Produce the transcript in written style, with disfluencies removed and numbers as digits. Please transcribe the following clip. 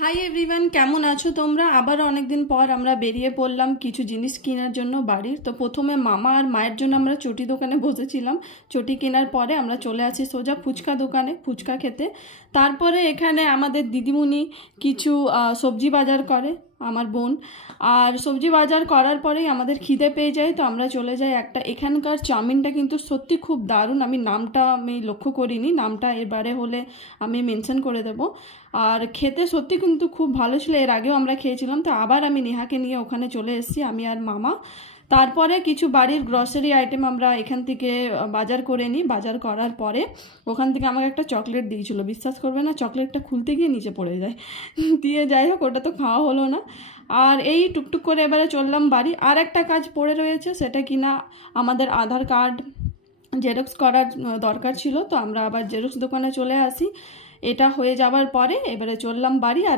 Hi everyone, কেমন আছো তোমরা? আবার অনেক দিন পর আমরা বেরিয়ে পড়লাম কিছু জিনিস কেনার জন্য বাড়ির। তো প্রথমে মামা আর মায়ের জন্য আমরা চটি দোকানে বসেছিলাম। চটি কেনার পরে আমরা চলে আসি সোজা ফুচকা দোকানে ফুচকা খেতে। তারপরে এখানে আমাদের দিদিমণি কিছু সবজি বাজার করে, আমার বোন। আর সবজি বাজার করার পরেই আমাদের খিদে পেয়ে যায়, তো আমরা চলে যাই একটা। এখানকার চাউমিনটা কিন্তু সত্যি খুব দারুণ। নামটা আমি লক্ষ্য করিনি, নামটা এবারে হলে আমি মেনশন করে দেবো। আর খেতে সত্যি কিন্তু খুব ভালো ছিল, এর আগেও আমরা খেয়েছিলাম। তো আবার আমি নেহাকে নিয়ে ওখানে চলে এসেছি, আমি আর মামা। তারপরে কিছু বাড়ির গ্রসারি আইটেম আমরা এখান থেকে বাজার করে নিই। বাজার করার পরে ওখান থেকে আমাকে একটা চকলেট দিয়েছিল, বিশ্বাস করবে না, চকলেটটা খুলতে গিয়ে নিচে পড়ে যায়। দিয়ে যাই হোক, ওটা তো খাওয়া হলো না। আর এই টুকটুক করে এবারে চললাম বাড়ি। আর একটা কাজ পড়ে রয়েছে, সেটা কিনা আমাদের আধার কার্ড জেরক্স করার দরকার ছিল। তো আমরা আবার জেরক্স দোকানে চলে আসি। এটা হয়ে যাওয়ার পরে এবারে চললাম বাড়ি। আর